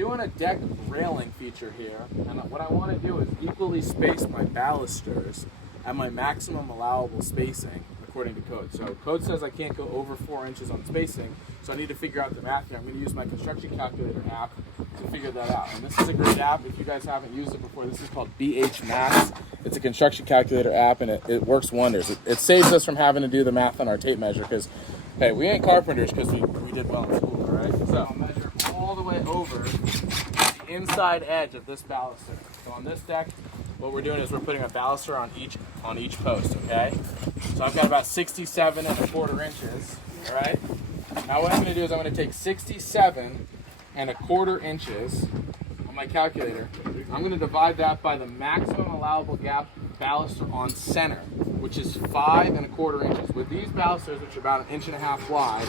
doing a deck railing feature here, and what I want to do is equally space my balusters at my maximum allowable spacing according to code. So code says I can't go over 4 inches on spacing, so I need to figure out the math here. I'm going to use my construction calculator app to figure that out. And this is a great app. If you guys haven't used it before, this is called BH Math. It's a construction calculator app, and it works wonders. It saves us from having to do the math on our tape measure because, hey, we ain't carpenters because we did well in school, all right? So I'll measure all the way over the inside edge of this baluster. So on this deck, what we're doing is we're putting a baluster on each post, okay? So I've got about 67 1/4 inches, all right? Now what I'm gonna do is I'm gonna take 67 1/4 inches on my calculator. I'm gonna divide that by the maximum allowable gap baluster on center, which is 5 1/4 inches. With these balusters, which are about 1.5 inches wide,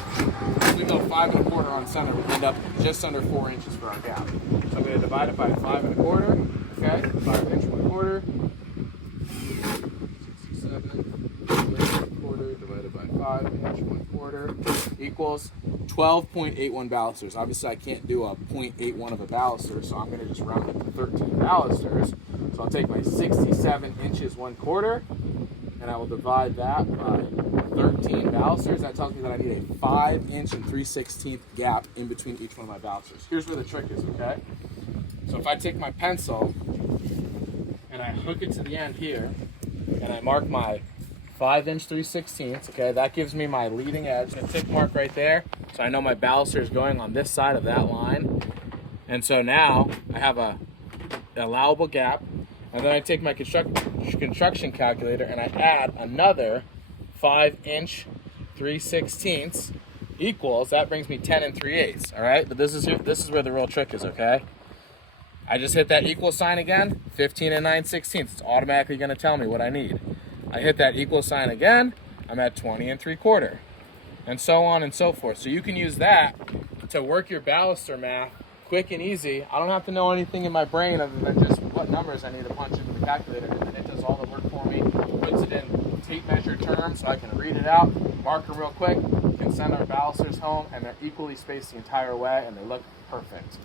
if we go 5 1/4 on center, we end up just under 4 inches for our gap. So I'm gonna divide it by 5 1/4, okay? 5 1 1/4. 67 1/4 divided by 5 1/4 equals 12.81 balusters. Obviously, I can't do a 0.81 of a baluster, so I'm going to just round it to 13 balusters. So I'll take my 67 inches 1/4, and I will divide that by 13 balusters. That tells me that I need a 5 inch and 3/16 gap in between each one of my balusters. Here's where the trick is, okay? So if I take my pencil and I hook it to the end here, and I mark my 5 inch 3/16, okay, that gives me my leading edge, a tick mark right there, so I know my baluster is going on this side of that line. And so now I have a allowable gap, and then I take my construction calculator and I add another 5 inch 3/16 equals, that brings me 10 3/8, all right? But this is where the real trick is, okay? I just hit that equal sign again, 15 9/16. It's automatically going to tell me what I need. I hit that equal sign again, I'm at 20 3/4, and so on and so forth. So you can use that to work your baluster math quick and easy. I don't have to know anything in my brain other than just what numbers I need to punch into the calculator, and then it does all the work for me, puts it in tape measure terms so I can read it out, mark it real quick, can send our balusters home, and they're equally spaced the entire way, and they look perfect.